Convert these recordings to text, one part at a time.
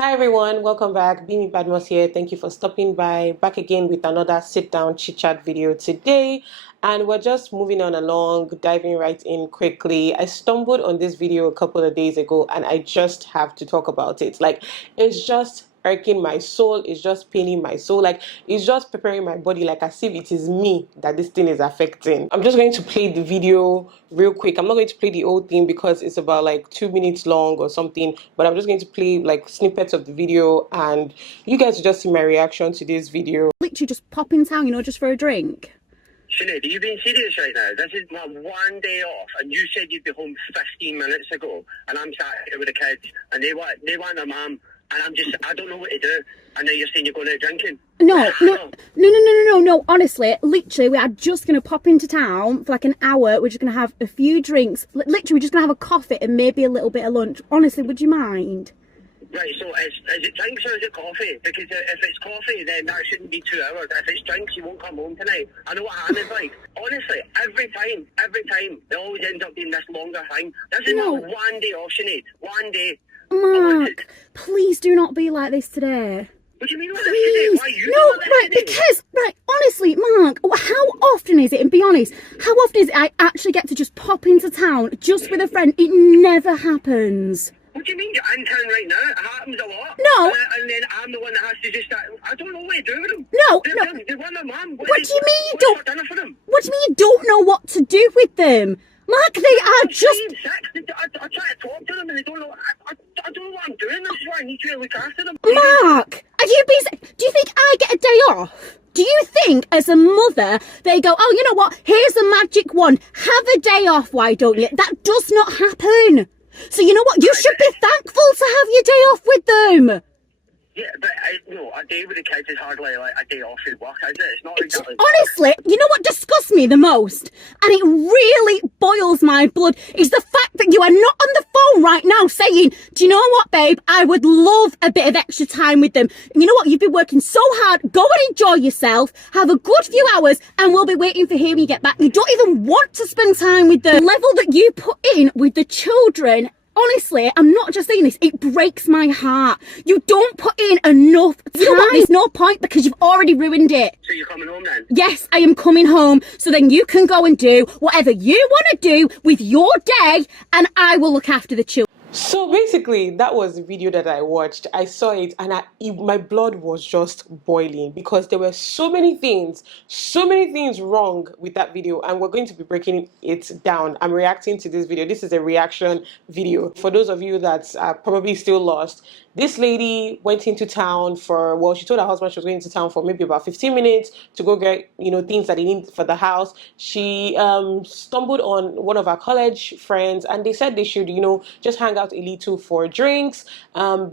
Hi everyone, welcome back. Bemi Badmus here. Thank you for stopping by. Back again with another sit down chit chat video today. And we're just moving on along, diving right in quickly. I stumbled on this video a couple of days ago and I just have to talk about it. Like, it's just irking my soul, it's just paining my soul, like it's just preparing my body, like as if it is me that this thing is affecting. I'm just going to play the video real quick. I'm not going to play the whole thing because it's about like 2 minutes long or something, but I'm just going to play like snippets of the video and you guys will just see my reaction to this video. Literally just pop in town, just for a drink. Sinead, are you being serious right now? This is my one day off, and you said you'd be home 15 minutes ago, and I'm sat here with the kids, and they want their mum, and I don't know what to do, and now you're saying you're going out drinking? No, honestly, literally, we are just going to pop into town for like an hour. We're just going to have a few drinks. Literally, we're just going to have a coffee and maybe a little bit of lunch. Honestly, would you mind? Right, so is it drinks or is it coffee? Because if it's coffee, then that shouldn't be 2 hours. If it's drinks, you won't come home tonight. I know what Hannah's like. Honestly, every time, it always ends up being this longer thing. This is not one day off, Sinead. One day. Mark, please do not be like this today. What do you mean? Please. Why are you No, doing right, this because, right, honestly, Mark, how often is it, and be honest, how often is it I actually get to just pop into town just with a friend? It never happens. What do you mean you're in town right now? It happens a lot. No. And then I'm the one that has to just start. I don't know what to do with them. No. They want their mum. What do you mean you don't? For dinner for them? What do you mean you don't know what to do with them? Mark, they are just... I try to talk to them and they don't know. I don't know what I'm doing. That's why I need you to look after them. Mark, are you being... Do you think I get a day off? Do you think, as a mother, they go, oh, you know what? Here's a magic wand. Have a day off, why don't you? That does not happen. So you know what? You should be thankful to have your day off with them. Yeah, but a day with the kids is hardly like a day off at work, is it? It's not exactly. Honestly, you know what disgusts me the most? And it really boils my blood, is the fact that you are not on the phone right now saying, do you know what, babe? I would love a bit of extra time with them. And you know what? You've been working so hard. Go and enjoy yourself. Have a good few hours and we'll be waiting for him when you get back. You don't even want to spend time with the level that you put in with the children. Honestly, I'm not just saying this, it breaks my heart. You don't put in enough time. You know what? There's no point because you've already ruined it. So you're coming home then? Yes, I am coming home. So then you can go and do whatever you want to do with your day and I will look after the children. So basically, that was the video that I watched. I saw it and my blood was just boiling because there were so many things wrong with that video, and we're going to be breaking it down. I'm reacting to this video. This is a reaction video. For those of you that are probably still lost, this lady went into town for, she told her husband she was going into town for maybe about 15 minutes to go get, things that they need for the house. She stumbled on one of our college friends and they said they should, just hang out a little for drinks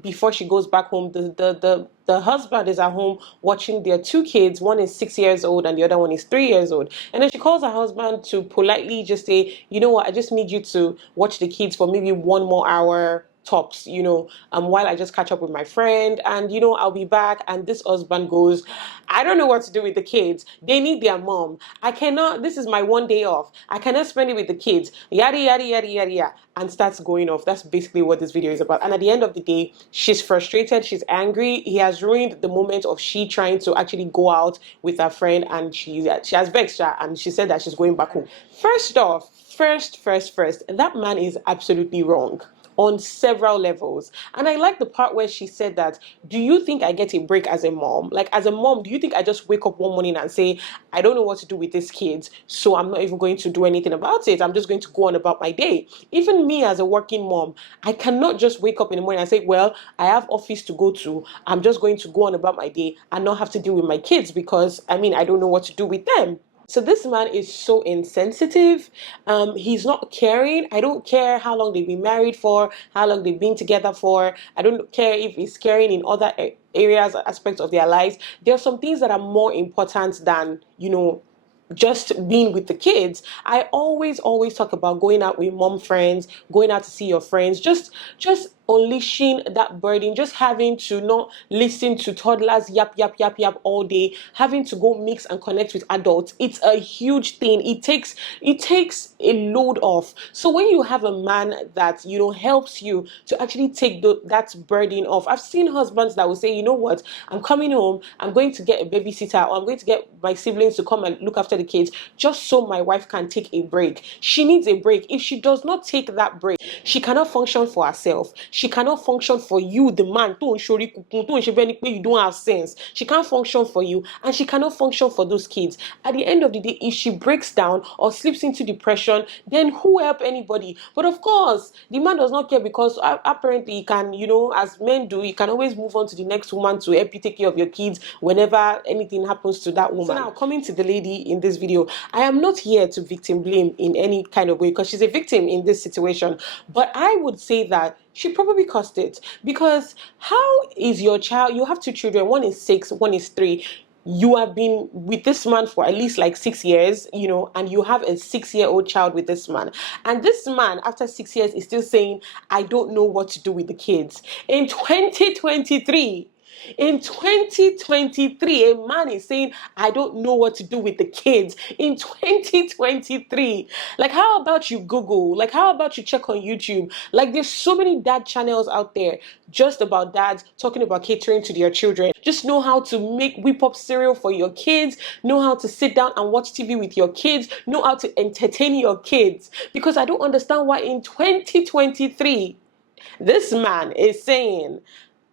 before she goes back home. The husband is at home watching their two kids. One is 6 years old and the other one is 3 years old. And then she calls her husband to politely just say, you know what, I just need you to watch the kids for maybe 1 more hour tops, while I just catch up with my friend, and I'll be back. And this husband goes, I don't know what to do with the kids. They need their mom. I cannot, this is my one day off. I cannot spend it with the kids. Yada, yada, yada, yada, yada. And starts going off. That's basically what this video is about. And at the end of the day, she's frustrated. She's angry. He has ruined the moment of she trying to actually go out with her friend. And she has vexed her. And she said that she's going back home. First off, that man is absolutely wrong on several levels. And I like the part where she said that, do you think I get a break as a mom? Like, as a mom, do you think I just wake up one morning and say, I don't know what to do with these kids, so I'm not even going to do anything about it. I'm just going to go on about my day. Even me as a working mom, I cannot just wake up in the morning and say, well, I have office to go to. I'm just going to go on about my day and not have to deal with my kids because, I don't know what to do with them. So this man is so insensitive. He's not caring. I don't care how long they've been married for, how long they've been together for. I don't care if he's caring in other areas, aspects of their lives. There are some things that are more important than, just being with the kids. I always talk about going out with mom friends, going out to see your friends, just unleashing that burden, just having to not listen to toddlers yap all day, having to go mix and connect with adults. It's a huge thing. It takes a load off. So when you have a man that helps you to actually take that burden off, I've seen husbands that will say, you know what, I'm coming home, I'm going to get a babysitter, or I'm going to get my siblings to come and look after the kids just so my wife can take a break. She needs a break. If she does not take that break, she cannot function for herself. She cannot function for you, the man. You don't have sense. She can't function for you, and she cannot function for those kids. At the end of the day, if she breaks down or slips into depression, then who help anybody? But of course, the man does not care, because apparently he can, as men do, you can always move on to the next woman to help you take care of your kids whenever anything happens to that woman. So now, coming to the lady in this video, I am not here to victim blame in any kind of way, because she's a victim in this situation. But I would say that she probably caused it, because how is your child? You have two children, one is 6, one is 3. You have been with this man for at least like 6 years, and you have a 6-year-old child with this man. And this man, after 6 years, is still saying, I don't know what to do with the kids. In 2023, in 2023, a man is saying, I don't know what to do with the kids. In 2023. Like, how about you Google? Like, how about you check on YouTube? Like, there's so many dad channels out there just about dads talking about catering to their children. Just know how to whip up cereal for your kids. Know how to sit down and watch TV with your kids. Know how to entertain your kids. Because I don't understand why in 2023, this man is saying,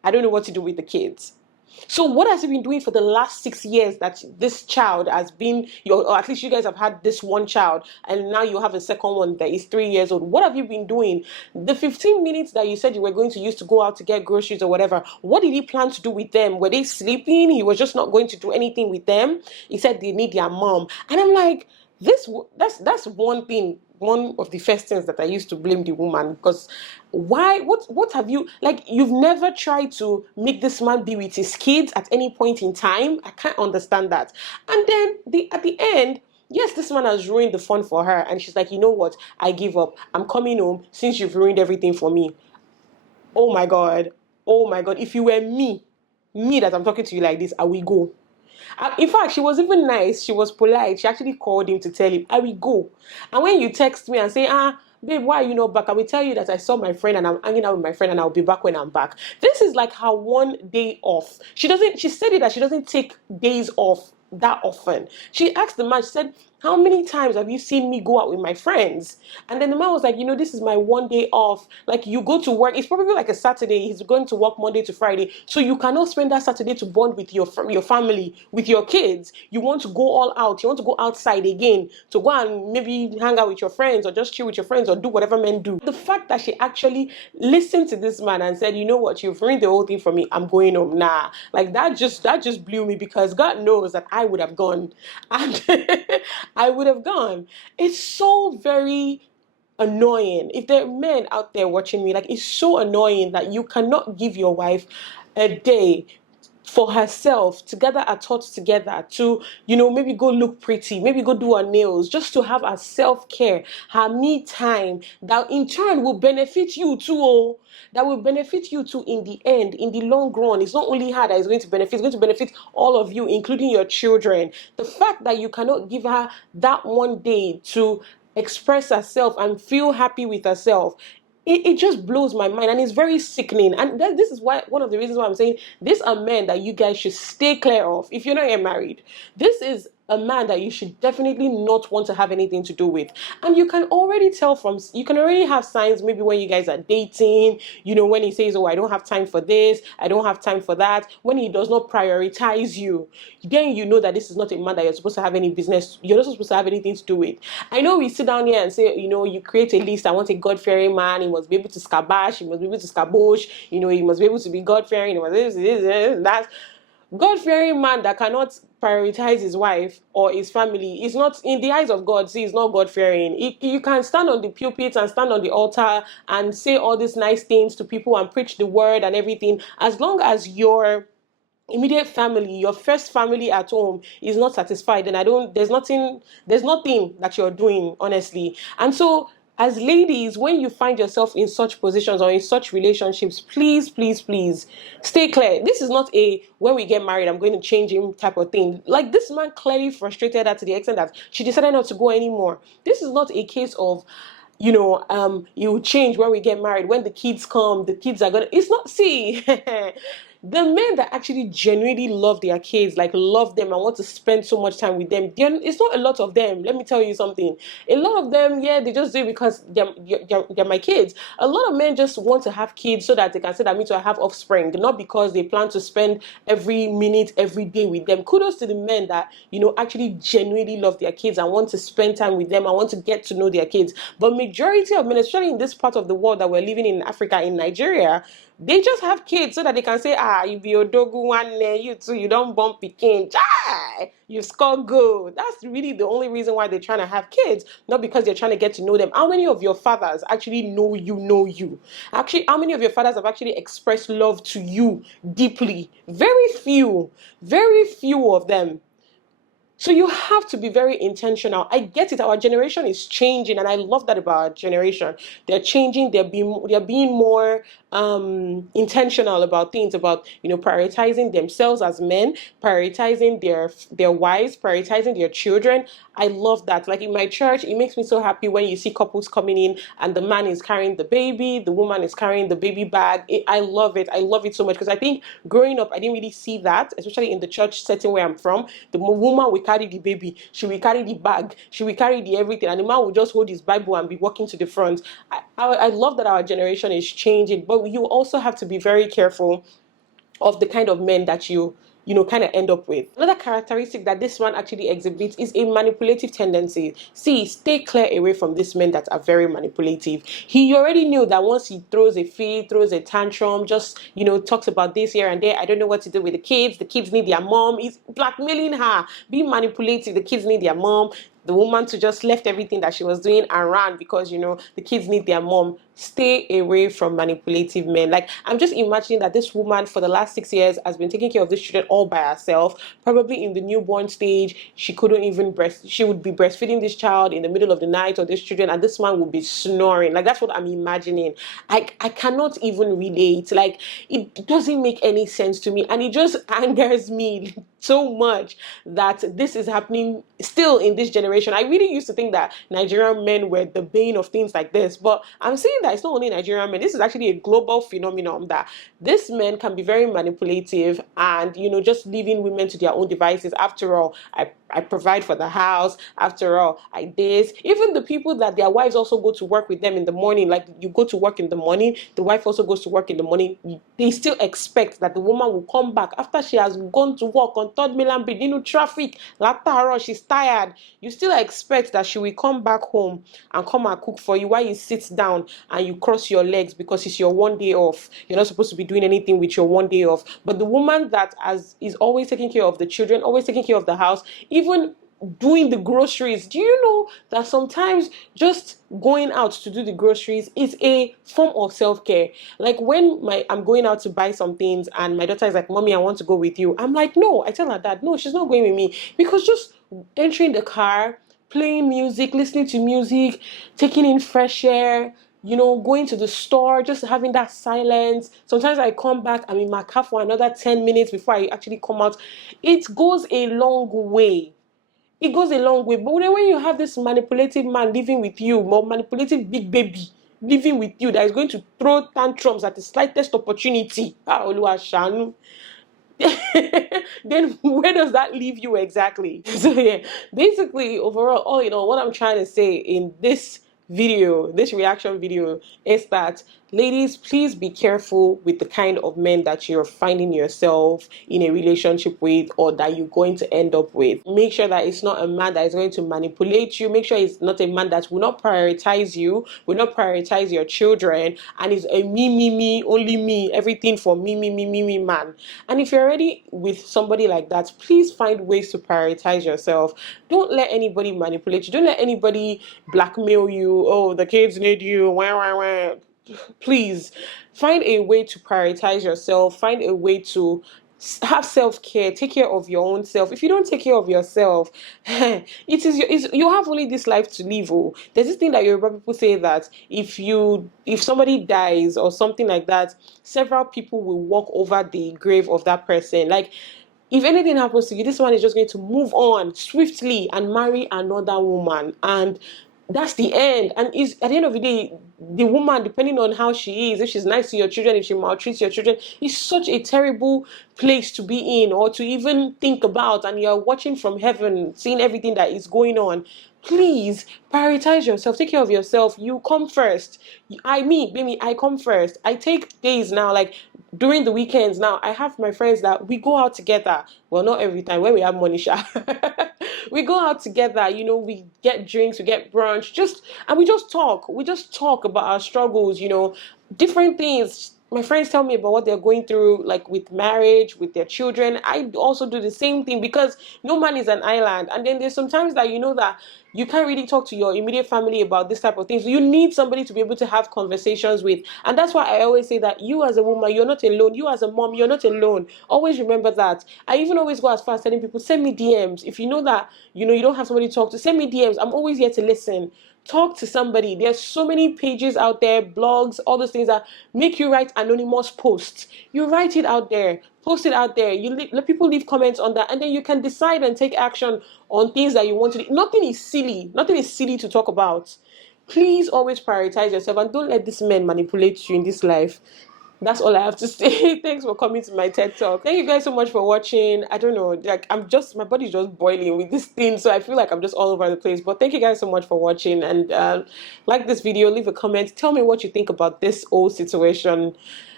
I don't know what to do with the kids. So what has he been doing for the last 6 years that this child has been or at least you guys have had this one child, and now you have a second one that is 3 years old? What have you been doing? The 15 minutes that you said you were going to use to go out to get groceries or whatever, what did he plan to do with them? Were they sleeping? He was just not going to do anything with them. He said they need their mom. And I'm like, that's one thing. One of the first things that I used to blame the woman, because why? What have you, like, you've never tried to make this man be with his kids at any point in time? I can't understand that. And then at the end, yes, this man has ruined the fun for her, and she's like, you know what? I give up. I'm coming home since you've ruined everything for me. Oh my God. Oh my God. If you were me that I'm talking to you like this, I will go. In fact, she was even nice. She was polite. She actually called him to tell him, I will go. And when you text me and say, babe, why are you not back? I will tell you that I saw my friend and I'm hanging out with my friend and I'll be back when I'm back. This is like her one day off. She said it that she doesn't take days off that often. She asked the man, she said, how many times have you seen me go out with my friends? And then the man was like, this is my one day off. Like, you go to work, it's probably like a Saturday. He's going to work Monday to Friday. So you cannot spend that Saturday to bond with your family, with your kids. You want to go all out. You want to go outside again to go and maybe hang out with your friends or just chill with your friends or do whatever men do. The fact that she actually listened to this man and said, you know what, you've ruined the whole thing for me. I'm going home. Nah, like that just blew me, because God knows that I would have gone. And I would have gone. It's so very annoying. If there are men out there watching me, like, it's so annoying that you cannot give your wife a day for herself to gather her thoughts together, to maybe go look pretty, maybe go do her nails, just to have her self-care, her me time, that in turn will benefit you too. That will benefit you too in the end, in the long run. It's not only her that is going to benefit, it's going to benefit all of you, including your children. The fact that you cannot give her that one day to express herself and feel happy with herself, it just blows my mind, and it's very sickening. And this is why, one of the reasons why I'm saying these are men that you guys should stay clear of if you're not yet married. This is a man that you should definitely not want to have anything to do with. And you can already have signs, maybe when you guys are dating, when he says, oh, I don't have time for this, I don't have time for that. When he does not prioritize you, then you know that this is not a man that you're supposed to have any business, you're not supposed to have anything to do with. I know we sit down here and say, you create a list. I want a God-fearing man. He must be able to scabash, he must be able to scabosh, he must be able to be God-fearing, he must be that. God-fearing man that cannot prioritize his wife or his family is not, in the eyes of God, see, he's not God-fearing. You can stand on the pulpit and stand on the altar and say all these nice things to people and preach the word and everything, as long as your immediate family, your first family at home, is not satisfied, then there's nothing that you're doing, honestly. And so as ladies, when you find yourself in such positions or in such relationships, please, please, please stay clear. This is not a when we get married, I'm going to change him type of thing. Like, this man clearly frustrated her to the extent that she decided not to go anymore. This is not a case of, you change when we get married. When the kids come, the kids are gonna. It's not. See, the men that actually genuinely love their kids, like love them and want to spend so much time with them, it's not a lot of them. Let me tell you something. A lot of them, yeah, they just do it because they're my kids. A lot of men just want to have kids so that they can say that me too I have offspring, not because they plan to spend every minute, every day with them. Kudos to the men that, actually genuinely love their kids and want to spend time with them and want to get to know their kids. But majority of men, especially in this part of the world that we're living in Africa, in Nigeria, they just have kids so that they can say, you be odogu one, you too, you don't bump Pikin, you score goal. That's really the only reason why they're trying to have kids, not because they're trying to get to know them. How many of your fathers actually know you? Actually, how many of your fathers have actually expressed love to you deeply? Very few of them. So you have to be very intentional. I get it. Our generation is changing, and I love that about our generation. They're changing. They're being more intentional about things, about prioritizing themselves as men, prioritizing their wives, prioritizing their children. I love that. Like in my church, it makes me so happy when you see couples coming in and the man is carrying the baby, the woman is carrying the baby bag. I love it. I love it so much because I think growing up, I didn't really see that, especially in the church setting where I'm from. The woman will carry the baby, she will carry the bag, she will carry the everything, and the man will just hold his Bible and be walking to the front. I love that our generation is changing, but you also have to be very careful of the kind of men that you kind of end up with. Another characteristic that this one actually exhibits is a manipulative tendency. See, stay clear away from these men that are very manipulative. He already knew that once he throws a fit, throws a tantrum, just talks about this here and there, I don't know what to do with the kids need their mom. He's blackmailing her, being manipulative. The kids need their mom. The woman to just left everything that she was doing and ran because the kids need their mom. Stay away from manipulative men. Like, I'm just imagining that this woman for the last 6 years has been taking care of this children all by herself. Probably in the newborn stage, she couldn't even she would be breastfeeding this child in the middle of the night, or this children, and this man would be snoring. Like, that's what I'm imagining. I cannot even relate. Like, it doesn't make any sense to me, and it just angers me so much that this is happening still in this generation. I really used to think that Nigerian men were the bane of things like this, but I'm seeing that it's not only Nigerian men. This is actually a global phenomenon, that these men can be very manipulative and just leaving women to their own devices. After all, I provide for the house. After all, I this. Even the people that their wives also go to work with them in the morning, like you go to work in the morning, the wife also goes to work in the morning, they still expect that the woman will come back after she has gone to work on Third Milan Bridge, traffic, lataro, she's tired. You still expect that she will come back home and come and cook for you while you sit down and you cross your legs because it's your one day off. You're not supposed to be doing anything with your one day off. But the woman that is always taking care of the children, always taking care of the house, even doing the groceries. Do you know that sometimes just going out to do the groceries is a form of self-care? Like when I'm going out to buy some things and my daughter is like, "Mommy, I want to go with you." I'm like, "No." I tell her that, "No, she's not going with me." Because just entering the car, playing music, listening to music, taking in fresh air, going to the store, just having that silence. Sometimes I come back, I'm in my car for another 10 minutes before I actually come out. It goes a long way. It goes a long way. But then when you have this manipulative man living with you, or manipulative big baby living with you that is going to throw tantrums at the slightest opportunity, then where does that leave you exactly? So yeah, basically overall, all what I'm trying to say in this video, this reaction video, is that ladies, please be careful with the kind of men that you're finding yourself in a relationship with, or that you're going to end up with. Make sure that it's not a man that is going to manipulate you. Make sure it's not a man that will not prioritize you, will not prioritize your children, and is a me, only me, everything for me man. And if you're already with somebody like that, please find ways to prioritize yourself. Don't let anybody manipulate you. Don't let anybody blackmail you. Oh, the kids need you. Wah. Please find a way to prioritize yourself. Find a way to have self-care, take care of your own self. If you don't take care of yourself, you have only this life to live. Oh, there's this thing that Yoruba people say that if somebody dies or something like that, several people will walk over the grave of that person. Like, if anything happens to you, this one is just going to move on swiftly and marry another woman, and that's the end. And is at the end of the day, the woman, depending on how she is, if she's nice to your children, if she maltreats your children, is such a terrible place to be in or to even think about. And you're watching from heaven, seeing everything that is going on. Please prioritize yourself. Take care of yourself. You come first. Baby, I come first. I take days now, like during the weekends now. I have my friends that we go out together. Well, not every time when we have money, we go out together. We get drinks, we get brunch, and we just talk. We just talk about our struggles. Different things. My friends tell me about what they're going through, like with marriage, with their children. I also do the same thing because no man is an island. And then there's sometimes that that you can't really talk to your immediate family about this type of things. You need somebody to be able to have conversations with. And that's why I always say that you as a woman, you're not alone. You as a mom, you're not alone. Always remember that. I even always go as far as telling people, send me DMs. If you know that, you don't have somebody to talk to, send me DMs. I'm always here to listen. Talk to somebody. There's so many pages out there, blogs, all those things that make you write anonymous posts. You write it out there, post it out there. Let people leave comments on that, and then you can decide and take action on things that you want to do. Nothing is silly. Nothing is silly to talk about. Please always prioritize yourself and don't let these men manipulate you in this life. That's all I have to say. Thanks for coming to my TED Talk. Thank you guys so much for watching. I don't know, like my body's just boiling with this thing, so I feel like I'm just all over the place. But thank you guys so much for watching, and like this video, leave a comment. Tell me what you think about this whole situation.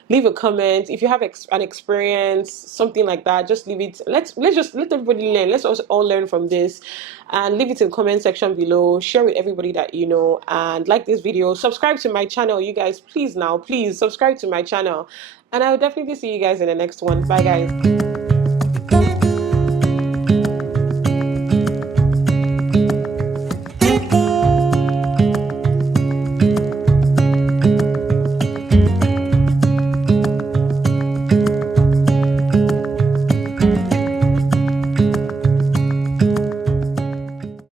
Leave a comment if you have an experience, something like that. Just leave it. Let's just let everybody learn. Let's also all learn from this, and leave it in the comment section below. Share with everybody that you know, and like this video. Subscribe to my channel, you guys. Please subscribe to my channel, and I will definitely see you guys in the next one. Bye, guys.